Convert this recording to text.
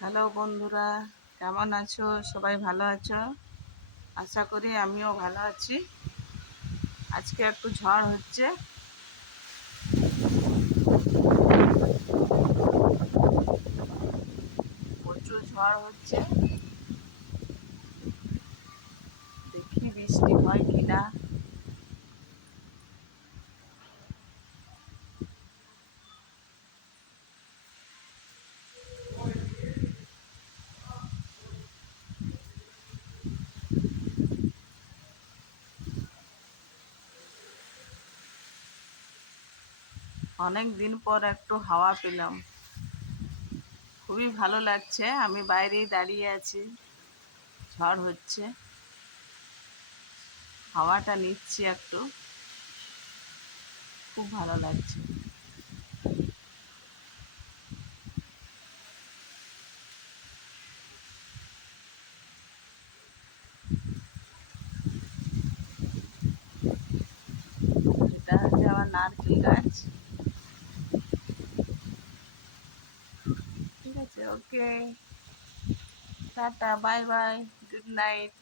Hello বন্ধুরা, কেমন আছো? সবাই ভালো আছো? আশা করি আমিও ভালো আছি। আজকে একটু ঝড় হচ্ছে, প্রচুর ঝড় হচ্ছে। দেখি বৃষ্টি হয় কিনা। অনেক দিন পর একটু হাওয়া পেলাম, খুবই ভালো লাগছে। আমি বাইরেই দাঁড়িয়ে আছি, ঝড় হচ্ছে, হাওয়াটা নিচ্ছি একটু, খুব ভালো লাগছে। এটা হচ্ছে আমার নারকেল গাছ। ঠিক আছে, okay, tata, bye bye, good night.